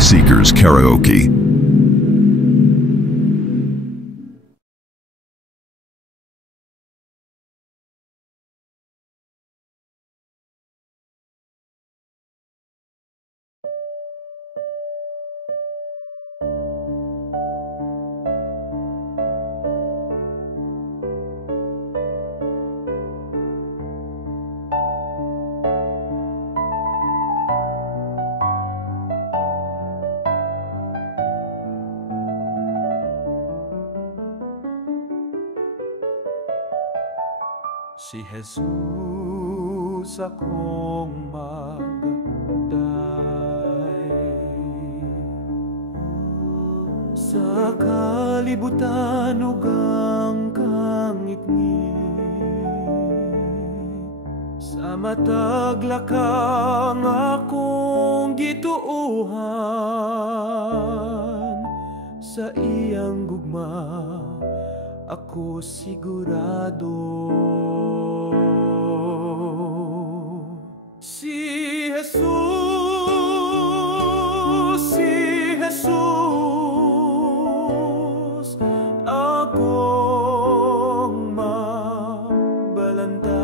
Seekers Karaoke. Si Jesus akong magday sa kalibutan ug ang kangit-ngit sa matag lakang akong gituuhan sa iyang gugma ako sigurado. Si Jesus, akong mabalantay.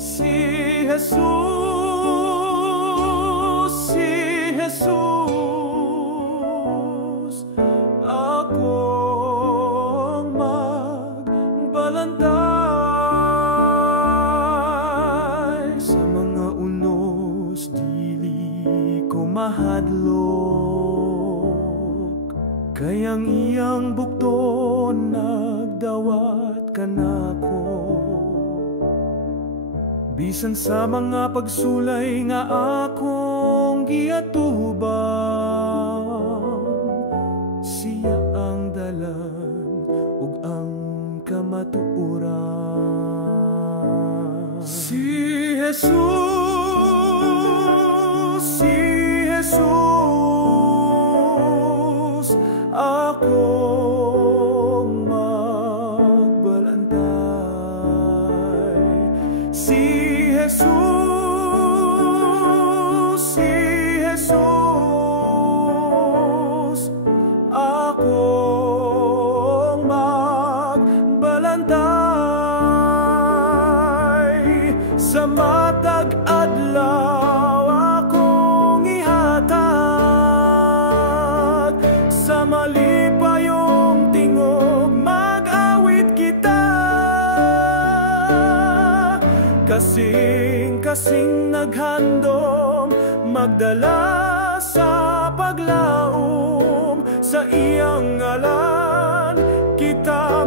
Si Jesus, akong magbalantay. Mahadlok kayang iyang bukton nagdawat kanako bisan sa mga pagsulay nga akong giatubang siya ang dalan ug ang kamatuoran. Si Jesus, Jesus, akong magbalantay. Si Jesus, akong magbalantay. Sa matag adlaw akong ihatag, sa malipayong tingog mag-awit kita. Kasing naghandom magdala sa paglaom, sa iyang ngalan kita